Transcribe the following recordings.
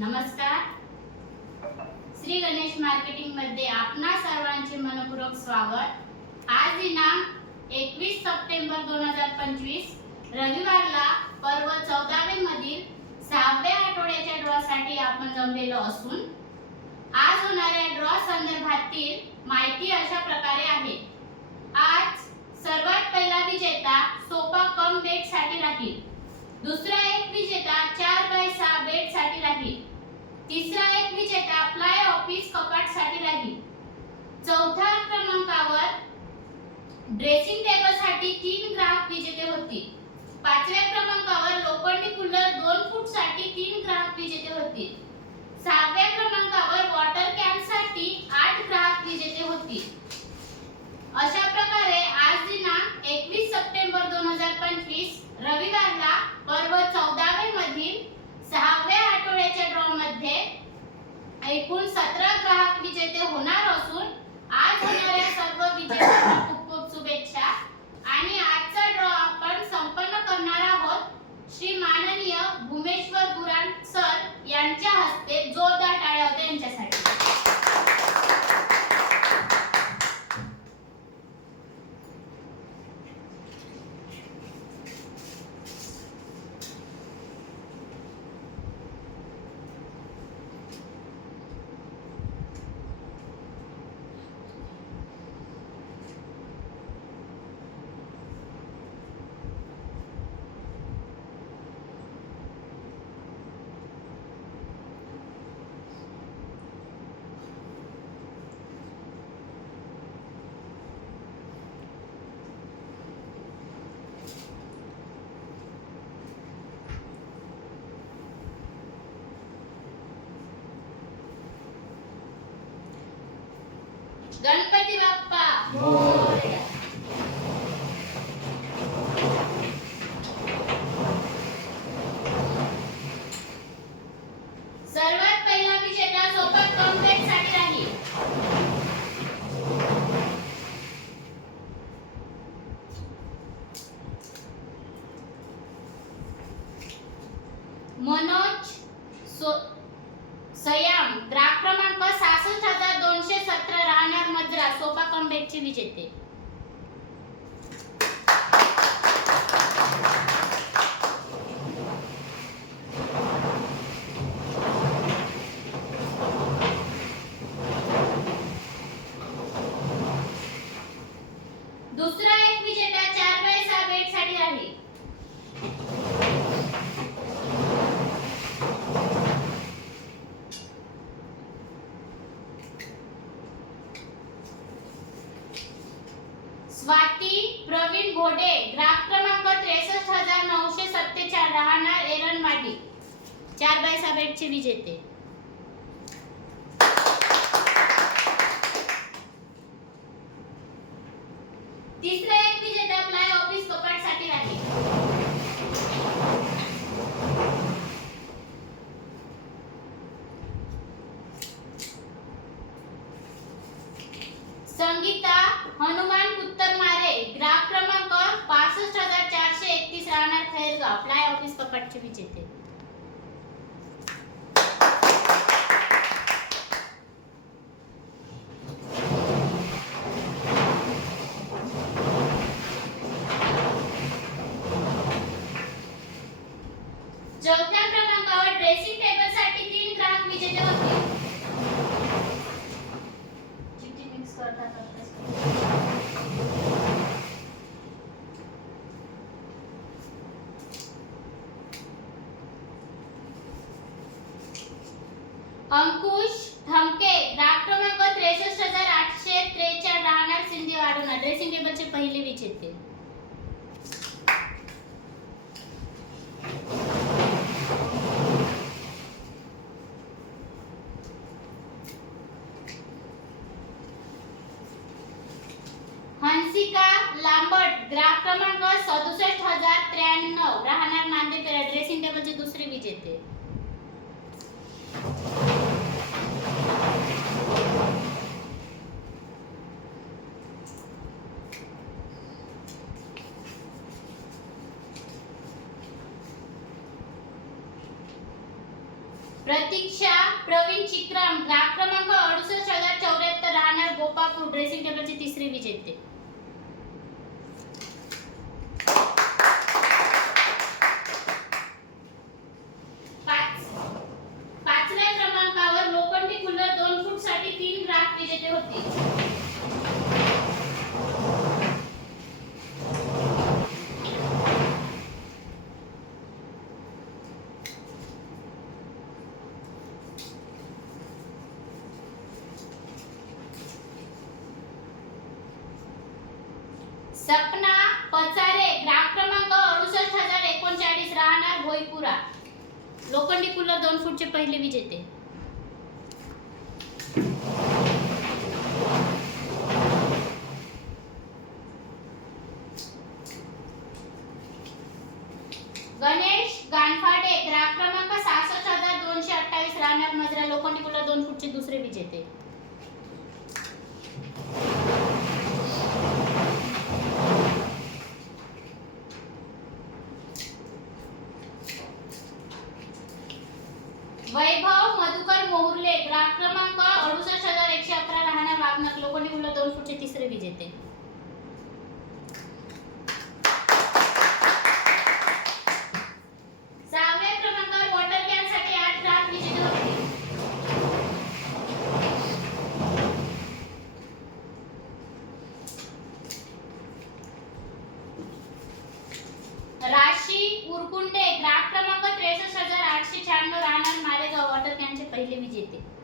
नमस्कार. श्री गणेश मार्केटिंगमध्ये आपणा सर्वांचे मनपूर्वक स्वागत. आज दिनांक एकवीस सप्टेंबर दोन हजार पंचवीस रविवारला पर्व चौदावे मधील सहाव्या आठवड्याच्या ड्रॉसाठी आपण जमलेलो असून आज होणाऱ्या ड्रॉ संदर्भातील माहिती अशा प्रकारे आहे. आज सर्वात पहिला विजेता सोपा कम बेडसाठी राहील. दुसरा एक विजेता चार बाय सहा बेडसाठी राहील. तिसरा एक विजेता प्लाय ऑफिस कपाटसाठी राहील. चौथ्या क्रमांकावर ड्रेसिंग टेबलसाठी तीन ग्राहक विजेते होतील. पाचव्या क्रमांकावर लोखंडी कूलर दोन फूटसाठी तीन ग्राहक विजेते होतील. सहाव्या क्रमांकावर वॉटर कॅनसाठी आठ ग्राहक विजेते होतील. अशा प्रकारे आज दिनांक एकवीस सप्टेंबर दोन हजार पंचवीस रविवारला पर्व चौदावे मधील सहाव्या आठवड्याच्या ड्रॉ मध्ये एकूण सतरा ग्राहक विजेते होणार असून आज होणाऱ्या सर्व विजेत्या खूप खूप शुभेच्छा आणि आजचा ड्रॉ आपण संपन्न करणार आहोत श्री माननीय भूमेश्वर बुराण सर यांच्या हस्ते जोरदार टाळ्या होत्या यांच्यासाठी गणपती बाप्पा. చెత్తే चार विजेते. तिसरा एक विजेता प्लाय ऑफिस कपाट आहे. संगीता हनुमान पुत्तर मारे ग्राहक क्रमांक पासष्ट हजार चारशे एकतीस राहणार खैरगाव फ्लाय ऑफिस कपाटचे विजेते चौथ्या क्रमांकावर ड्रेसिंग टेबलसाठी तीन ग्राहक विजेते होते चिठ्ठी मिक्स करता करता अंकुश धमके डाक क्रमांक त्रेसष्ट हजार आठशे त्रेचाळ राहणार सिंधी वाढवणार. ड्रेसिंग टेबलचे पहिले विजेते हंसिका लांबट ग्राहक क्रमांक सदुसष्ट हजार त्र्याण्णव. राहणार नांदेड ड्रेसिंग टेबलचे दुसरे विजेते. प्रतीक्षा प्रवीण चिक्रम ग्राहक क्रमांक अडुसष्ट हजार चौऱ्याहत्तर राहणार गोपापूर ड्रेसिंग टेबलचे तिसरे विजेते पाच पाचव्या क्रमांकावर लोखंडी कूलर दोन फूटसाठी तीन ग्राहक विजेते होते सपना पचारे ग्राहक क्रमांक अडुसष्ट हजार एकोणचाळीस राहणार भोईपुरा. लोखंडी कूलर दोन फूटचे पहिले विजेते. गणेश गानफाडे ग्राहक क्रमांक सहासष्ट हजार दोनशे अठ्ठावीस राहणार मजरा. लोखंडी कूलर दोन फूटचे दुसरे विजेते वैभव मधुकर मोहुर्ले ग्राहक क्रमांक अडुसष्ट हजार एकशे अकरा राहणार वागनक लोखंडी कूलर दोन फूटचे तिसरे विजेते सहाव्या क्रमांकावर वॉटर कॅनसाठी आठ ग्राहक विजेते येते. राशी उरकुंडे ग्राहक क्रमांक त्रेसष्ट हजार आठशे शहाण्णव राहणार मालेगाव वॉटर कॅनचे पहिले विजेते.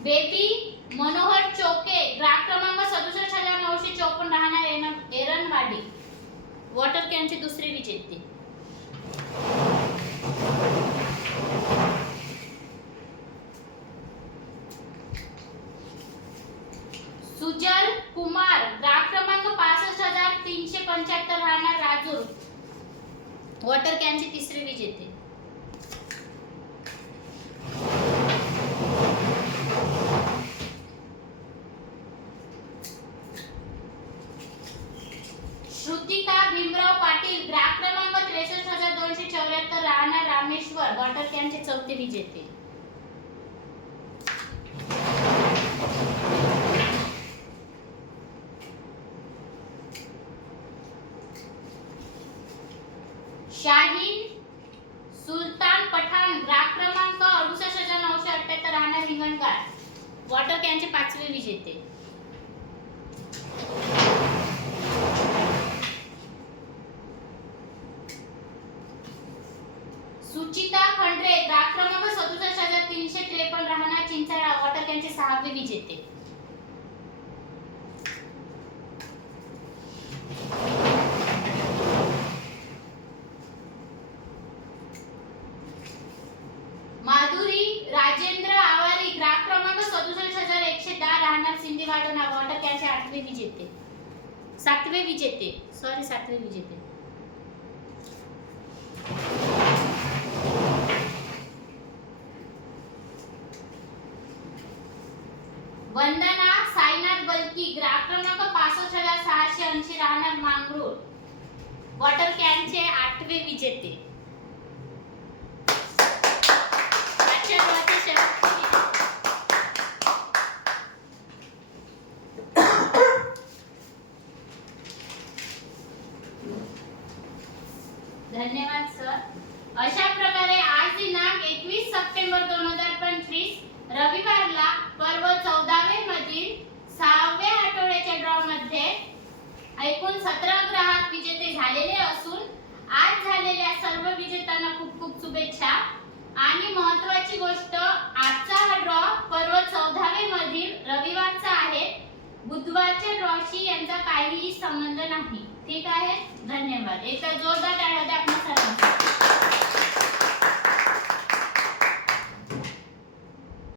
बेबी मनोहर चोके ग्राहक क्रमांक सदुसष्ट हजार नऊशे चौपन्न राहणार एरन- एरनवाडी. वॉटर कॅनचे दुसरे विजेते. सुजल कुमार ग्राहक क्रमांक पासष्ट हजार तीनशे पंच्याहत्तर राहणार राजूर. वॉटर कॅनचे तिसरे विजेते. ग्राहक क्रमांक त्रेसष्ट हजार दोनशे चौऱ्याहत्तर राहणार रामेश्वर. वॉटर कॅनचे चौथे विजेते. शाहीन सुलतान पठाण ग्राहक क्रमांक अडुसष्ट हजार नऊशे अठ्याहत्तर राहणार हिंगणघाट. वॉटर कॅनचे पाचवे विजेते सुचिता खंडरे ग्राहक क्रमांक सदुसष्ट हजार तीनशे त्रेपन्न राहणार चिंचाळा वॉटर कॅनचे विजेते. माधुरी राजेंद्र आवारी ग्राहक क्रमांक सदुसष्ट हजार एकशे दहा राहणार सिंधी वाटणा वॉटर कॅश आठवे विजेते. सातवे विजेते. सॉरी सातवे विजेते. वंदना साईनाथ बलकी ग्राहक क्रमांक पासष्ट हजार सहाशे ऐंशी राहणार मांगरूळ. वॉटर कॅनचे आठवे विजेते. धन्यवाद सर अशा प्रकारे आज दिनांक एकवीस सप्टेंबर दोन हजार पंचवीस रविवारला पर्व चौदावे मधील सहाव्या आठवड्याच्या ड्रॉ मध्ये एकूण सतरा ग्राहक विजेते झालेले असून आज झालेल्या सर्व विजेत्यांना खूप खूप शुभेच्छा. आणि महत्वाची गोष्ट आजचा हा ड्रॉ पर्व चौदावे मधील रविवारचा आहे. बुधवारच्या ड्रॉशी यांचा काहीही संबंध नाही. ठीक आहे? धन्यवाद. एकदा जोरदार टाळ्या द्या आपल्या सर्वांसाठी